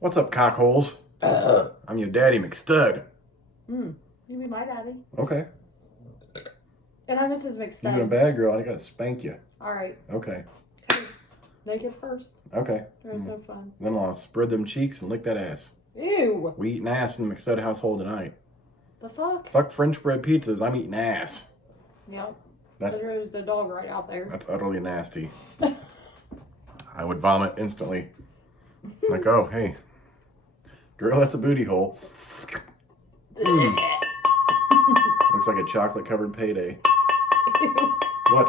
What's up, cockholes? I'm your daddy, McStud. You be my daddy. Okay. And I'm Mrs. McStud. You've been a bad girl. I gotta spank you. All right. Okay. Naked first. Okay. There's no fun. Then I'll spread them cheeks and lick that ass. Ew. We eating ass in the McStud household tonight. The fuck? Fuck French bread pizzas. I'm eating ass. Yep. That's There's the dog right out there. That's utterly nasty. I would vomit instantly. Like, oh, hey. Girl, that's a booty hole. Looks like a chocolate-covered payday. What?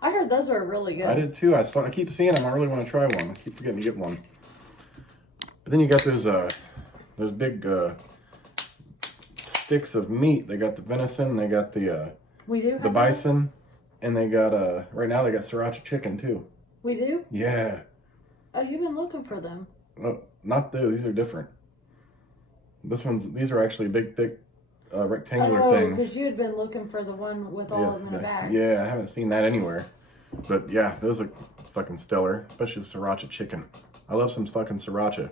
I heard those were really good. I did too. I keep seeing them. I really want to try one. I keep forgetting to get one. But then you got those big sticks of meat. They got the venison. They got the bison, and they got right now they got sriracha chicken too. We do? Yeah. Oh, you've been looking for them. Oh, not those. These are different. These are actually big, thick, rectangular things. Oh, because you had been looking for the one with all of them in a bag. Yeah, I haven't seen that anywhere. But yeah, those look fucking stellar, especially the sriracha chicken. I love some fucking sriracha.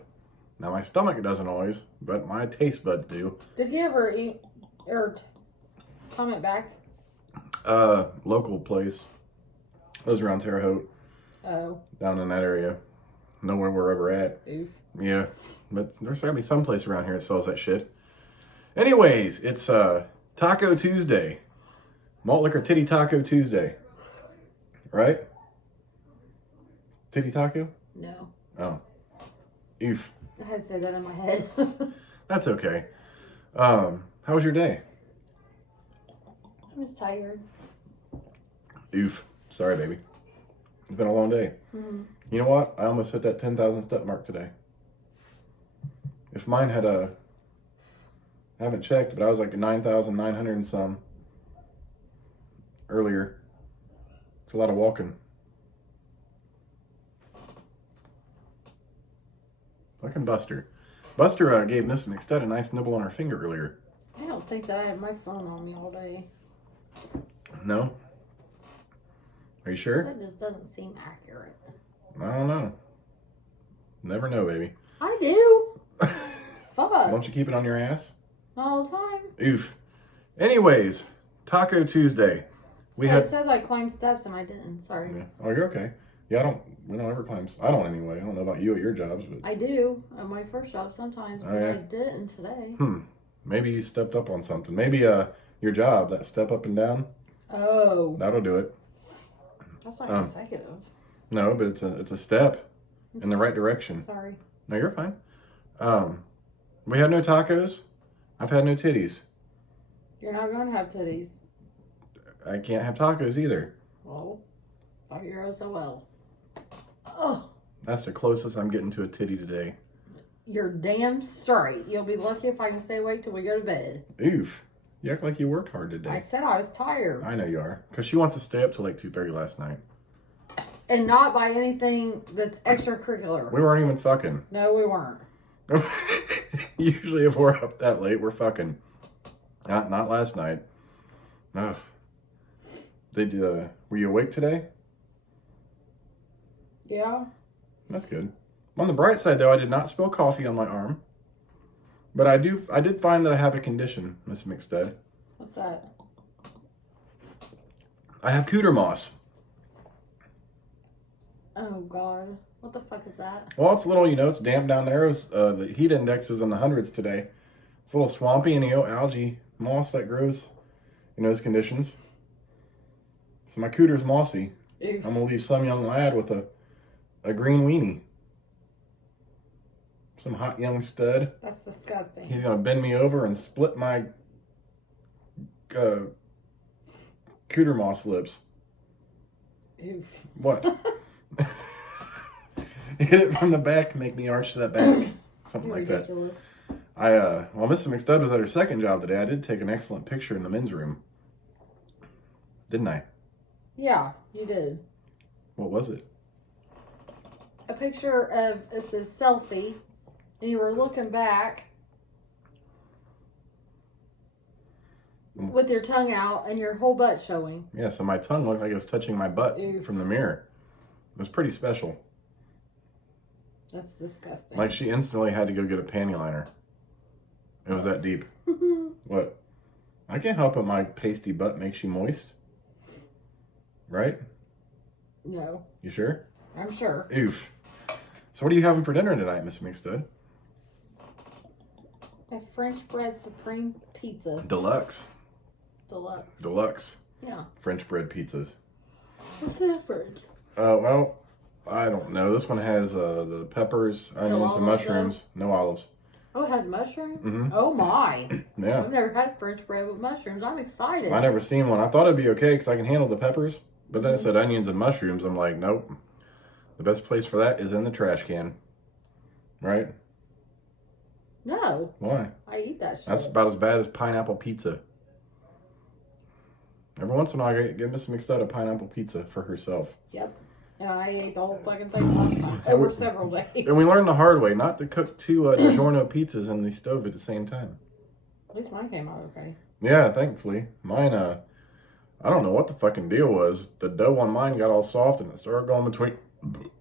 Now my stomach doesn't always, but my taste buds do. Did you ever eat or comment back? Local place. Those around Terre Haute. Oh. Down in that area. Nowhere we're ever at. Oof. Yeah. But there's gotta be some place around here that sells that shit. Anyways, it's Taco Tuesday. Malt Liquor Titty Taco Tuesday. Right? Titty taco? No. Oh. Oof. I had to say that in my head. That's okay. How was your day? I'm just tired. Oof. Sorry, baby. It's been a long day. Mm-hmm. You know what? I almost hit that 10,000 step mark today. If mine had I haven't checked, but I was like 9,900 and some earlier. It's a lot of walking. Fucking Buster. Buster gave Miss McStud a nice nibble on her finger earlier. I don't think that I had my phone on me all day. No? Are you sure? That just doesn't seem accurate. I don't know. Never know, baby. I do. Fuck. Don't you keep it on your ass? Not all the time. Oof. Anyways, Taco Tuesday. It says I climbed steps and I didn't. Sorry. Yeah. Oh, you're okay. Yeah, we don't ever climb. I don't anyway. I don't know about you at your jobs, but I do at my first job sometimes, but I didn't today. Maybe you stepped up on something. Maybe your job, that step up and down. Oh. That'll do it. That's not consecutive. No, but it's a step in the right direction. Sorry. No, you're fine. We had no tacos. I've had no titties. You're not going to have titties. I can't have tacos either. Well, thought you're SOL. Oh. That's the closest I'm getting to a titty today. You're damn straight. You'll be lucky if I can stay awake till we go to bed. Oof. You act like you worked hard today. I said I was tired. I know you are. Because she wants to stay up till like 2:30 last night. And not by anything that's extracurricular. We weren't even fucking. No, we weren't. Usually if we're up that late, we're fucking. Not last night. Ugh. Were you awake today? Yeah. That's good. On the bright side, though, I did not spill coffee on my arm. But I did find that I have a condition, Miss McStud. What's that? I have cooter moss. Oh, God. What the fuck is that? Well, it's a little, it's damp down there. The heat index is in the hundreds today. It's a little swampy and, algae moss that grows in those conditions. So my cooter's mossy. Oof. I'm going to leave some young lad with a green weenie. Some hot young stud. That's disgusting. He's going to bend me over and split my cooter moss lips. Oof. What? Hit it from the back to make me arch to that back. Something like ridiculous. that. While Mrs. McStud was at her second job today, I did take an excellent picture in the men's room. Didn't I? Yeah, you did. What was it? A picture of, it says selfie, and you were looking back with your tongue out and your whole butt showing. Yeah, so my tongue looked like it was touching my butt Oof. from the mirror. It was pretty special. That's disgusting. Like, she instantly had to go get a panty liner. It was that deep. What? I can't help it my pasty butt makes you moist. Right? No. You sure? I'm sure. Oof. So what are you having for dinner tonight, Miss McStud? A French bread supreme pizza. Deluxe. Deluxe. Yeah. French bread pizzas. What's the difference? Well, I don't know. This one has the peppers, onions, and mushrooms. No olives. Oh, it has mushrooms? Mm-hmm. Oh, my. Yeah. I've never had French bread with mushrooms. I'm excited. I never seen one. I thought it'd be okay because I can handle the peppers. But then it said onions and mushrooms. I'm like, nope. The best place for that is in the trash can. Right? No. Why? I eat that shit. That's about as bad as pineapple pizza. Every once in a while, I give Miss McStud a pineapple pizza for herself. Yep. And I ate the whole fucking thing last time. Over several days. And we learned the hard way not to cook two DiGiorno pizzas in the stove at the same time. At least mine came out okay. Yeah, thankfully. Mine, I don't know what the fucking deal was. The dough on mine got all soft and it started going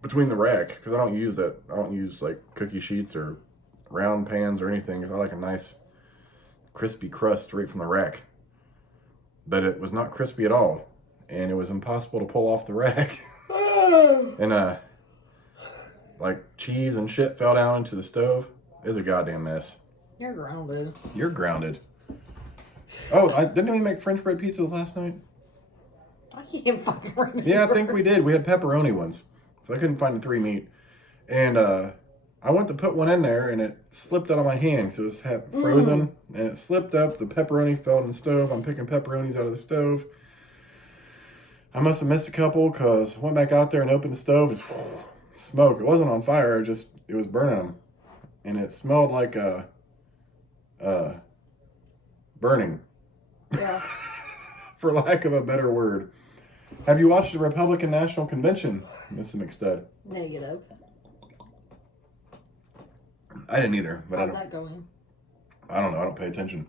between the rack. Because I don't use that. I don't use like cookie sheets or round pans or anything. Because I like a nice crispy crust straight from the rack. But it was not crispy at all. And it was impossible to pull off the rack. And like cheese and shit fell down into the stove. It was a goddamn mess. You're grounded. You're grounded. Oh, didn't we make French bread pizzas last night? I can't fucking remember. Yeah, I think we did. We had pepperoni ones. So I couldn't find the 3 meat. And I went to put one in there and it slipped out of my hand. So it was half frozen and it slipped up. The pepperoni fell in the stove. I'm picking pepperonis out of the stove. I must have missed a couple because I went back out there and opened the stove. It was smoke. It wasn't on fire. It was burning them. And it smelled like burning. Yeah. For lack of a better word. Have you watched the Republican National Convention, Mrs. McStud? Negative. I didn't either. But How's that going? I don't know. I don't pay attention.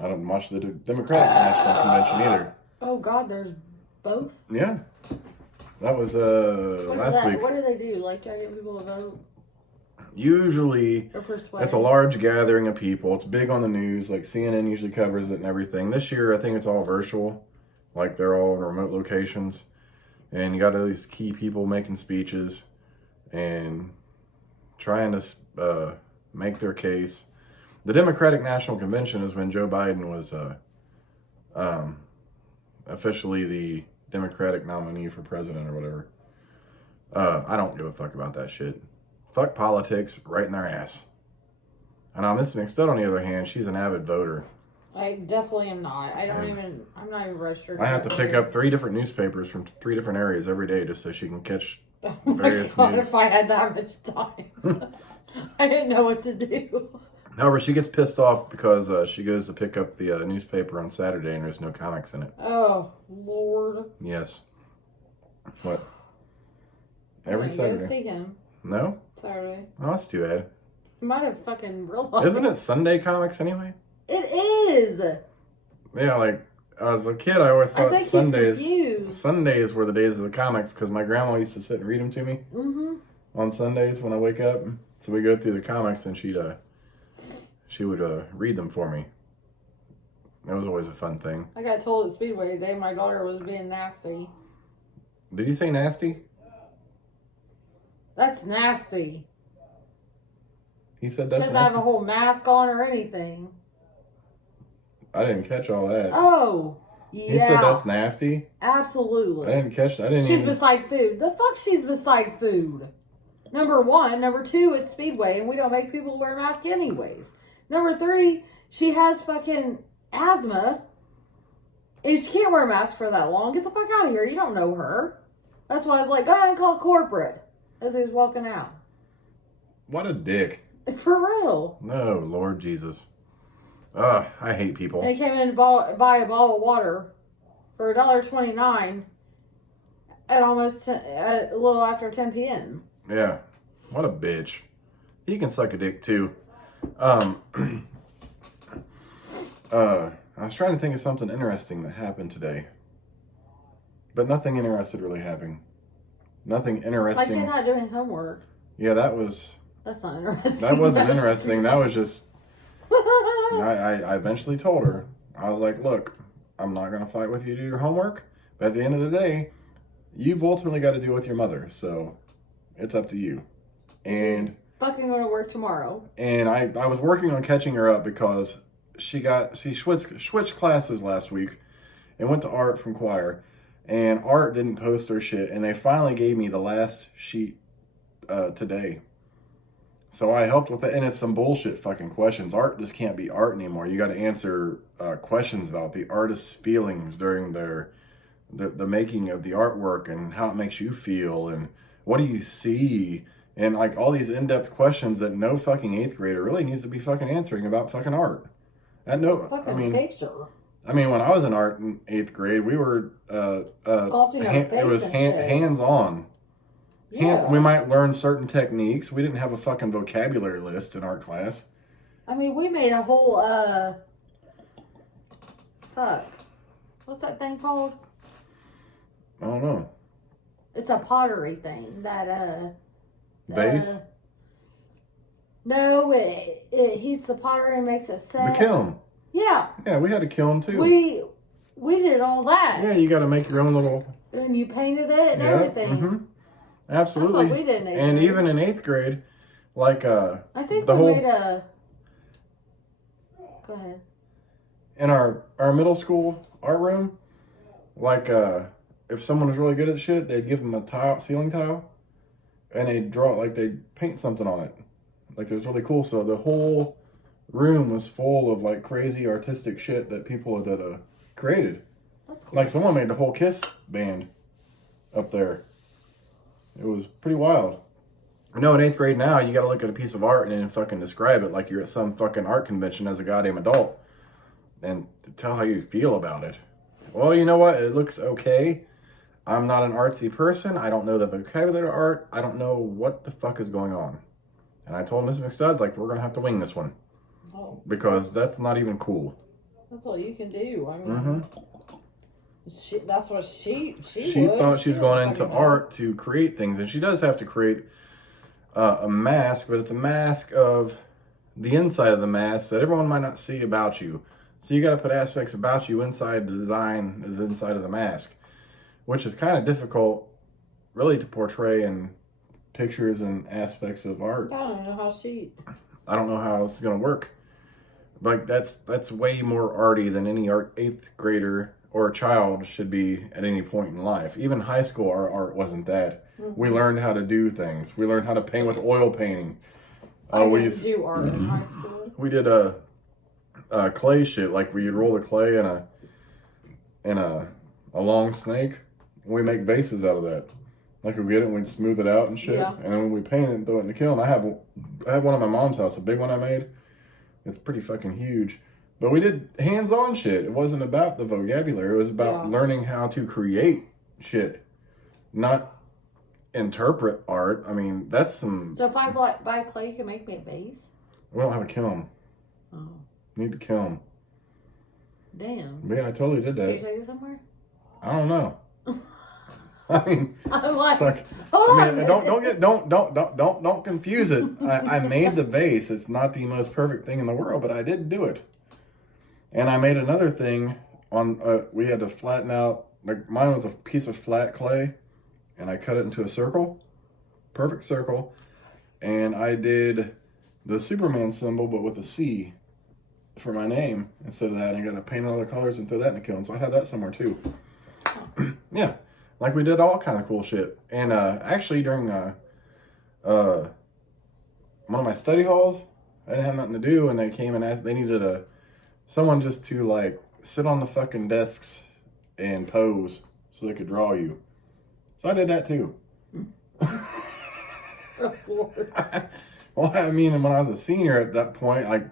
I don't watch the Democratic National Convention either. Oh, God, there's both? Yeah. That was last week. What do they do? Like, try to get people to vote? Usually, or persuade? it's a large gathering of people. It's big on the news. Like, CNN usually covers it and everything. This year, I think it's all virtual. Like, they're all in remote locations. And you got all these key people making speeches and trying to make their case. The Democratic National Convention is when Joe Biden was officially the Democratic nominee for president or whatever. I don't give a fuck about that shit. Fuck politics right in their ass. And now Miss McStud, on the other hand, she's an avid voter. I definitely am not. I'm not even registered. I have to pick up 3 different newspapers from 3 different areas every day just so she can catch oh my various God, news. if I had that much time. I didn't know what to do. However, she gets pissed off because she goes to pick up the newspaper on Saturday and there's no comics in it. Oh, Lord. Yes. What? Every Saturday. Didn't see him No? Saturday. Oh, that's too bad. You might have fucking realized. Isn't it Sunday comics anyway? It is. Yeah, like, as a kid, I always thought I think Sundays he's confused. Sundays were the days of the comics because my grandma used to sit and read them to me on Sundays when I wake up. So we go through the comics and she would read them for me. That was always a fun thing. I got told at Speedway today my daughter was being nasty. Did you say nasty? That's nasty. He said She that's doesn't have nasty. a whole mask on or anything. I didn't catch all that. Oh, yeah. He said that's nasty? Absolutely. I didn't catch that. I didn't She's even... beside food. The fuck she's beside food? Number 1. Number 2, it's Speedway and we don't make people wear masks anyways. Number 3, she has fucking asthma. And she can't wear a mask for that long. Get the fuck out of here. You don't know her. That's why I was like, go ahead and call corporate. As he was walking out. What a dick. For real. No, Lord Jesus. Ugh, I hate people. And he came in to buy a bottle of water for $1.29 at almost a little after 10 p.m. Yeah. What a bitch. He can suck a dick too. I was trying to think of something interesting that happened today. But nothing interested really happening. Nothing interesting. Like you're not doing homework. Yeah, that's not interesting. That wasn't interesting. That was just. I eventually told her. I was like, look, I'm not gonna fight with you to do your homework, but at the end of the day, you've ultimately got to deal with your mother, so it's up to you. And she's fucking going to work tomorrow. And I was working on catching her up because she switched classes last week and went to art from choir, and art didn't post her shit, and they finally gave me the last sheet today. So I helped with it, and it's some bullshit fucking questions. Art just can't be art anymore. You got to answer questions about the artist's feelings during the making of the artwork and how it makes you feel and what do you see and like all these in-depth questions that no fucking 8th grader really needs to be fucking answering about fucking art. Picture. I mean, when I was in art in 8th grade, we were sculpting our face. It was hands-on. Yeah. We might learn certain techniques. We didn't have a fucking vocabulary list in art class. I mean, we made a whole, what's that thing called? I don't know. It's a pottery thing that, Vase? No, he's the potter and makes a set. The kiln. Yeah. Yeah, we had a kiln too. We did all that. Yeah, you got to make your own little. And you painted it and everything. Mm-hmm. Absolutely. That's what we did in 8th and grade. even in 8th grade, like I think we made a. Go ahead. In our middle school art room, like if someone was really good at shit, they'd give them a ceiling tile, and they'd draw they'd paint something on it. Like it was really cool. So the whole room was full of like crazy artistic shit that people had created. That's cool. Like someone made the whole Kiss band up there. It was pretty wild. I know in 8th grade now, you gotta look at a piece of art and then fucking describe it like you're at some fucking art convention as a goddamn adult. And tell how you feel about it. Well, you know what? It looks okay. I'm not an artsy person. I don't know the vocabulary of art. I don't know what the fuck is going on. And I told Miss McStud, like, we're gonna have to wing this one. Oh, because that's not even cool. That's all you can do. I mean... Mm-hmm. That's what she thought she was going into art to create things, and she does have to create a mask, but it's a mask of the inside of the mask that everyone might not see about you. So you got to put aspects about you inside the design, the inside of the mask, which is kind of difficult, really, to portray in pictures and aspects of art. I don't know how it's gonna work. Like that's way more arty than any 8th grader or a child should be at any point in life. Even high school, our art wasn't that. Mm-hmm. We learned how to do things. We learned how to paint with oil painting. We didn't do art in high school. We did a clay shit, like where you'd roll the clay in a long snake. And we make vases out of that. Like we get it and we'd smooth it out and shit. Yeah. And then we paint it and throw it in the kiln. I have one at my mom's house, a big one I made. It's pretty fucking huge. But we did hands-on shit. It wasn't about the vocabulary. It was about learning how to create shit, not interpret art. I mean, that's some... So if I buy clay, you can make me a vase? We don't have a kiln. Oh. Need to kiln. Damn. But yeah, I totally did that. Can you take it somewhere? I don't know. I mean, I'm like, hold on. Don't confuse it. I made the vase. It's not the most perfect thing in the world, but I did do it. And I made another thing on. We had to flatten out. Like mine was a piece of flat clay, and I cut it into a circle, perfect circle. And I did the Superman symbol, but with a C for my name instead of that. And I got to paint all the colors and throw that in the kiln. So I have that somewhere too. Yeah. Like we did all kind of cool shit. And actually during one of my study halls, I didn't have nothing to do, and they came and asked, they needed someone just to like sit on the fucking desks and pose so they could draw you. So I did that too. Well, I mean, when I was a senior at that point, I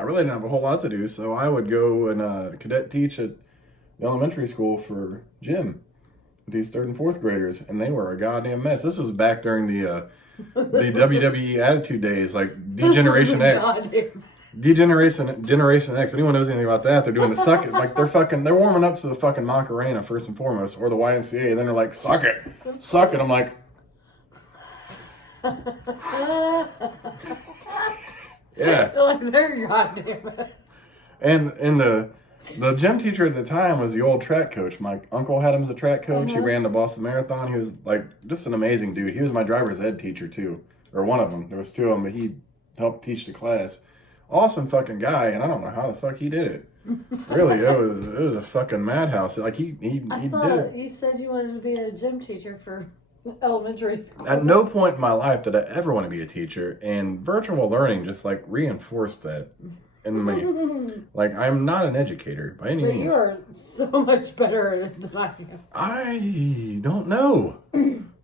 really didn't have a whole lot to do, so I would go and cadet teach at the elementary school for gym. These 3rd and 4th graders, and they were a goddamn mess. This was back during the WWE Attitude Days, like Degeneration X. Generation X. Anyone knows anything about that? They're doing the suck it, like they're warming up to the fucking Macarena first and foremost, or the YMCA, and then they're like, suck it. I'm like, Yeah. Like, they're goddamn it. And the gym teacher at the time was the old track coach. My uncle had him as a track coach. He ran the Boston Marathon. He was like just an amazing dude. He was my driver's ed teacher too, or one of them. There was two of them, but he helped teach the class. Awesome fucking guy, and I don't know how the fuck he did it. Really, it was a fucking madhouse. Like he I did thought it. you said you wanted to be a gym teacher for elementary school. At no point in my life did I ever want to be a teacher, and virtual learning just like reinforced that in me. Like, I'm not an educator by any But means. you are so much better than I am. I don't know.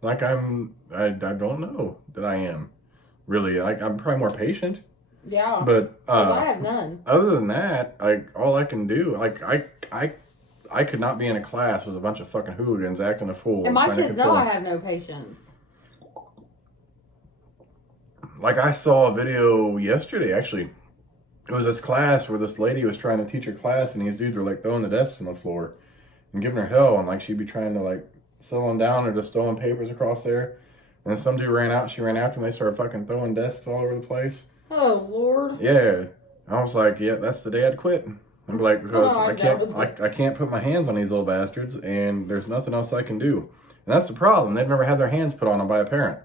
Like, I don't know that I am. Really, like, I'm probably more patient. Yeah. But, 'Cause I have none. other than that, like, all I can do, like, I could not be in a class with a bunch of fucking hooligans acting a fool. And my trying to kids know control. I have no patience. Like, I saw a video yesterday, actually. It was this class where this lady was trying to teach her class, and these dudes were like throwing the desks on the floor and giving her hell, and like she'd be trying to like settle them down or just throwing papers across there. And then some dude ran out, she ran after them, they started fucking throwing desks all over the place. Oh, Lord. Yeah. I was like, yeah, that's the day I'd quit. I'm like, because Oh, I can't put my hands on these little bastards, and there's nothing else I can do. And that's the problem. They've never had their hands put on them by a parent.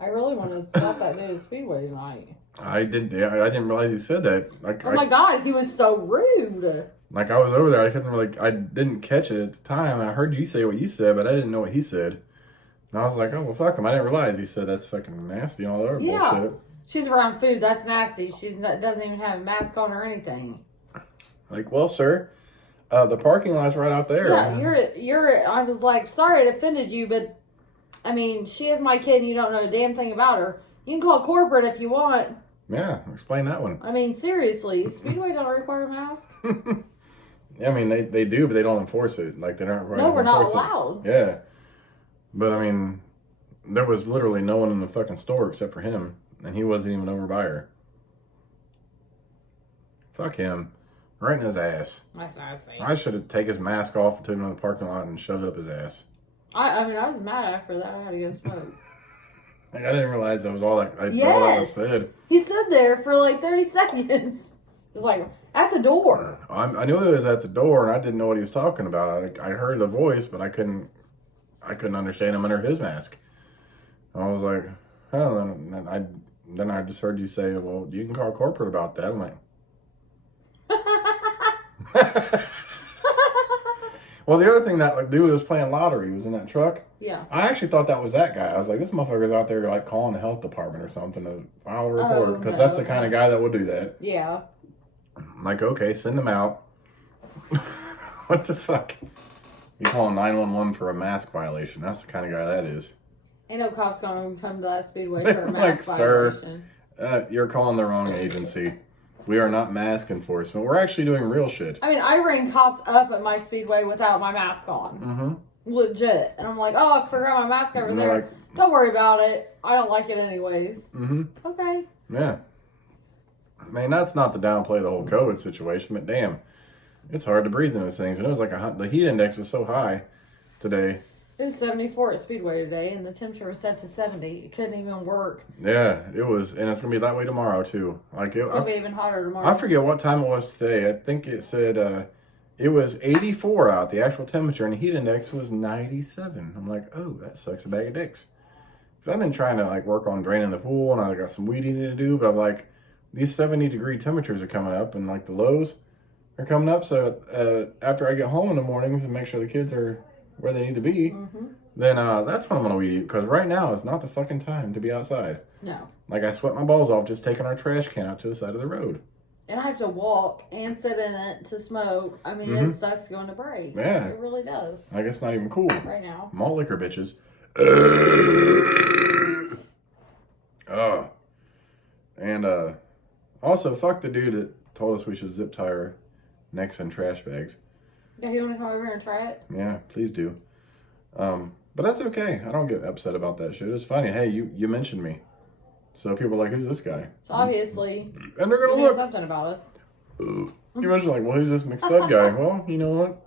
I really wanted to stop that dude at Speedway tonight. I didn't realize he said that. Like, Oh my God, he was so rude. Like, I was over there, I didn't catch it at the time. I heard you say what you said, but I didn't know what he said. And I was like, oh, well, fuck him. I didn't realize he said that's fucking nasty and all that other bullshit. She's around food. That's nasty. Doesn't even have a mask on or anything. Like, well, sir, the parking lot's right out there. Yeah, I was like, sorry it offended you, but, I mean, she is my kid and you don't know a damn thing about her. You can call corporate if you want. Yeah, explain that one. I mean, seriously, Speedway don't require a mask. I mean, they do, but they don't enforce it. Like, they don't. No, we're not allowed. Yeah, but I mean, there was literally no one in the fucking store except for him, and he wasn't even over by her. Fuck him, right in his ass. That's nasty. I should have taken his mask off and took him to the parking lot and shoved it up his ass. I mean, I was mad after that. I had to go smoke. Like, I didn't realize that was all that. All that was Yes. said. He stood there for like 30 seconds. It was like, at the door. I knew he was at the door, and I didn't know what he was talking about. I heard the voice, but I couldn't understand him under his mask. I was like, oh, then I just heard you say, well, you can call corporate about that. I'm like, well, the other thing that like dude was playing lottery was in that truck. Yeah. I actually thought that was that guy. I was like, this motherfucker's out there like calling the health department or something to file a report, because that's the kind of guy that would do that. Yeah. I'm like, okay, send him out. What the fuck? You calling 911 for a mask violation? That's the kind of guy that is. Ain't no cops gonna come to that Speedway for a Like, mask sir, violation. You're calling the wrong agency. We are not mask enforcement. We're actually doing real shit. I mean, I ring cops up at my Speedway without my mask on. Mm-hmm. Legit. And I'm like, oh, I forgot my mask over And there. they're like, don't worry about it. I don't like it anyways. mm-hmm. Okay. Yeah. I mean, that's not to downplay the whole COVID situation, but damn, it's hard to breathe in those things. And it was like the heat index was so high today. It was 74 at Speedway today, and the temperature was set to 70. It couldn't even work. Yeah, it was, and it's gonna be that way tomorrow too. Like It's gonna be even hotter tomorrow. I forget what time it was today. I think it said it was 84 out, the actual temperature, and the heat index was 97. I'm like, oh, that sucks a bag of dicks. Because I've been trying to like work on draining the pool, and I got some weeding to do, but I'm like, these 70-degree temperatures are coming up, and like the lows are coming up. So after I get home in the mornings and make sure the kids are where they need to be, then that's when I'm gonna weed eat. Because right now is not the fucking time to be outside. No. Like, I sweat my balls off just taking our trash can out to the side of the road. And I have to walk and sit in it to smoke. I mean, it sucks going to break. Yeah. It really does. Like, it's not even cool. Right now. Malt liquor, bitches. And also, fuck the dude that told us we should zip tie our necks in trash bags. Yeah, you want to come over and try it? Yeah, please do. But that's okay. I don't get upset about that shit. It's funny. Hey, you mentioned me. So people are like, who's this guy? So obviously, And they're you going to know look. something about us. You mentioned like, well, who's this McStud guy? Well, you know what?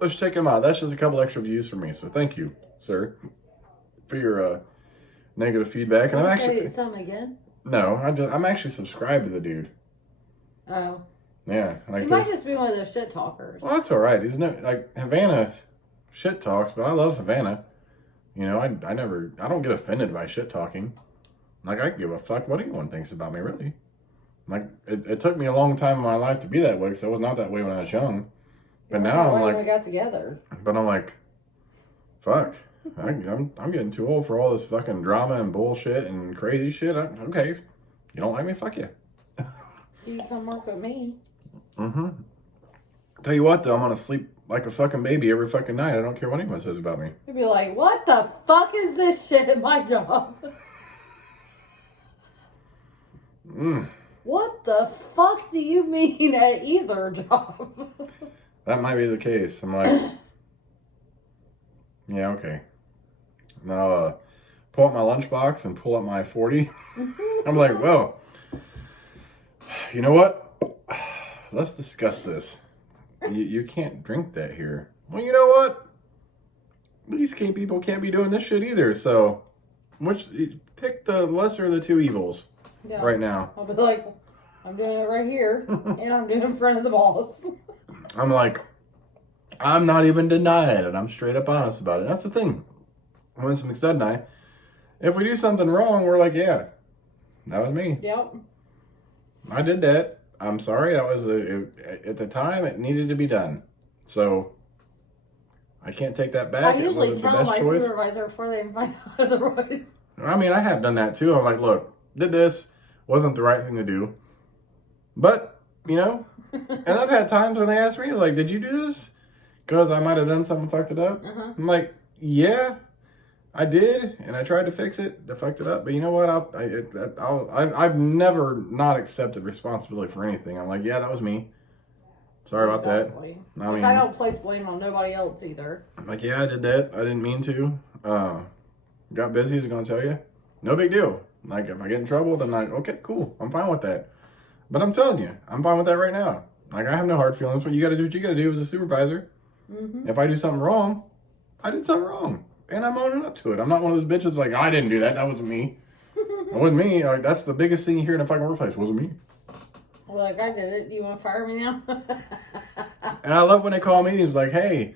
Let's check him out. That's just a couple extra views for me. So thank you, sir, for your negative feedback. And I'm actually something again. no, I'm actually subscribed to the dude. Oh. Yeah, like he might just be one of those shit talkers. Well, that's all right. He's no like Havana shit talks, but I love Havana. You know, I don't get offended by shit talking. Like I can give a fuck what anyone thinks about me, really. Like it took me a long time in my life to be that way because I was not that way when I was young. But now I'm like, when we got together. But I'm like, fuck. I'm getting too old for all this fucking drama and bullshit and crazy shit. Okay, you don't like me, fuck you. You come work with me. Mm-hmm. Tell you what though, I'm gonna sleep like a fucking baby every fucking night. I don't care what anyone says about me. You'd be like, what the fuck is this shit at my job? What the fuck do you mean at either job? That might be the case. I'm like, yeah, okay. Now, pull out my lunchbox and pull out my 40. I'm like, well, you know what? Let's discuss this. You can't drink that here. Well, you know what? These people can't be doing this shit either. So, pick the lesser of the two evils right now. I'll be like, I'm doing it right here, and I'm doing it in front of the boss. I'm like, I'm not even denying it. I'm straight up honest about it. That's the thing. Winston McStud and I, if we do something wrong, we're like, yeah, that was me. Yep. I did that. I'm sorry. That was at the time it needed to be done. So I can't take that back. I usually tell my supervisor before they find out otherwise. I mean, I have done that too. I'm like, look, did this, wasn't the right thing to do. But, you know, and I've had times when they ask me, like, did you do this? Because I might have done something fucked it up. Uh-huh. I'm like, yeah, I did, and I tried to fix it. I fucked it up, but you know what? I've never not accepted responsibility for anything. I'm like, yeah, that was me. Sorry about that. I mean, I don't place blame on nobody else either. I'm like, yeah, I did that. I didn't mean to. Got busy. I was gonna tell you. No big deal. Like, if I get in trouble, then like, okay, cool. I'm fine with that. But I'm telling you, I'm fine with that right now. Like, I have no hard feelings. What you got to do, what you got to do as a supervisor. Mm-hmm. If I do something wrong, I did something wrong. And I'm owning up to it. I'm not one of those bitches like, I didn't do that. That wasn't me. It wasn't me. Like, that's the biggest thing you hear in a fucking workplace. It wasn't me. Well, like, I did it. Do you want to fire me now? And I love when they call meetings like, hey,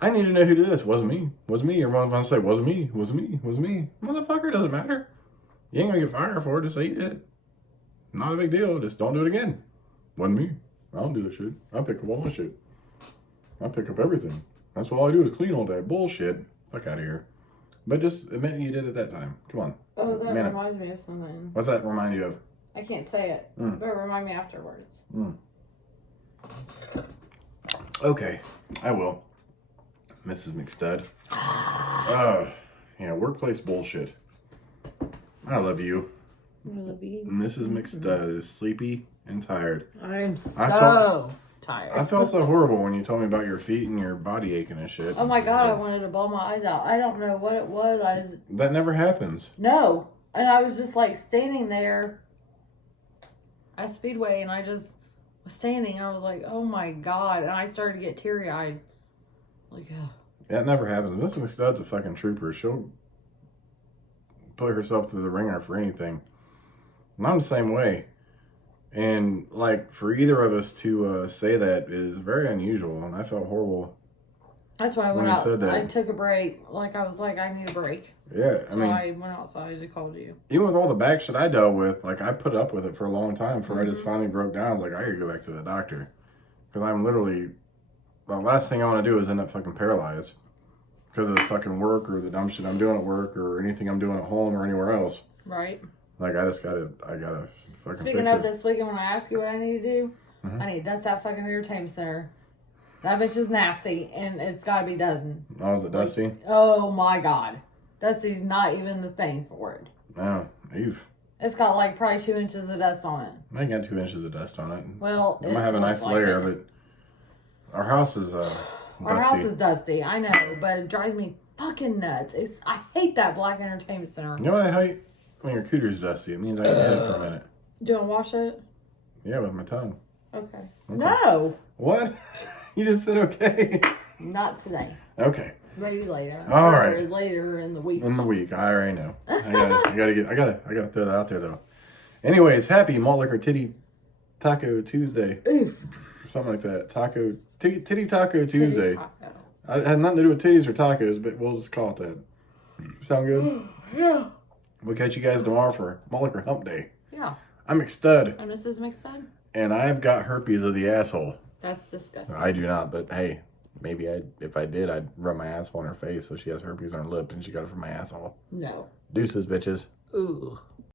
I need to know who did this. Wasn't me. Wasn't me. Everyone's going to say, wasn't me. Wasn't me. Wasn't me. Motherfucker, doesn't matter. You ain't going to get fired for it. Just say you did. Not a big deal. Just don't do it again. Wasn't me. I don't do this shit. I pick up all my shit. I pick up everything. That's all I do is clean all day. Bullshit. Fuck out of here. But just admit you did it that time. Come on. Oh, that reminds me of something. What's that remind you of? I can't say it. But remind me afterwards. Okay. I will. Mrs. McStud. Yeah, workplace bullshit. I love you. I love you. Mrs. McStud is sleepy and tired. I'm so tired. I felt so horrible when you told me about your feet and your body aching and shit. Oh my God, I wanted to bawl my eyes out. I don't know what it was. That never happens. No. And I was just like standing there at Speedway and I just was standing. I was like, oh my God. And I started to get teary eyed. Like, ugh. That never happens. Mrs. McStud's a fucking trooper. She'll put herself through the ringer for anything. And I'm the same way. And, like, for either of us to say that is very unusual. And I felt horrible. That's why I went out. I took a break. Like, I was like, I need a break. Yeah, I mean. I went outside and called you. Even with all the back shit I dealt with, like, I put up with it for a long time before I just finally broke down. I was like, I gotta go back to the doctor. Because I'm literally, the last thing I want to do is end up fucking paralyzed. Because of the fucking work or the dumb shit I'm doing at work or anything I'm doing at home or anywhere else. Right. Like, I gotta fucking Speaking of this weekend, when I ask you what I need to do, I need to dust that fucking entertainment center. That bitch is nasty, and it's gotta be done. Oh, is it dusty? Oh my God. Dusty's not even the thing for it. Oh, ew. It's got like probably 2 inches of dust on it. I got 2 inches of dust on it. Well, it might have a nice layer of it. Our house is dusty. Our house is dusty, I know, but it drives me fucking nuts. I hate that black entertainment center. You know what I hate? When your cooter's dusty, it means I can hit it for a minute. Do you want to wash it? Yeah, with my tongue. Okay. No! What? You just said okay. Not today. Okay. Maybe later. All Or right. later in the week. In the week, I already know. I gotta throw that out there though. Anyways, happy Malt Liquor Titty Taco Tuesday, Oof. something like that. Titty Taco Titty Tuesday. taco. It had nothing to do with titties or tacos, but we'll just call it that. Sound good? Yeah. We'll catch you guys tomorrow for Malt Liquor Hump Day. Yeah. I'm McStud, And Mrs. McStud? and I've got herpes of the asshole. That's disgusting. I do not, but hey, maybe if I did, I'd rub my asshole on her face so she has herpes on her lip and she got it from my asshole. No. Deuces, bitches. Ooh.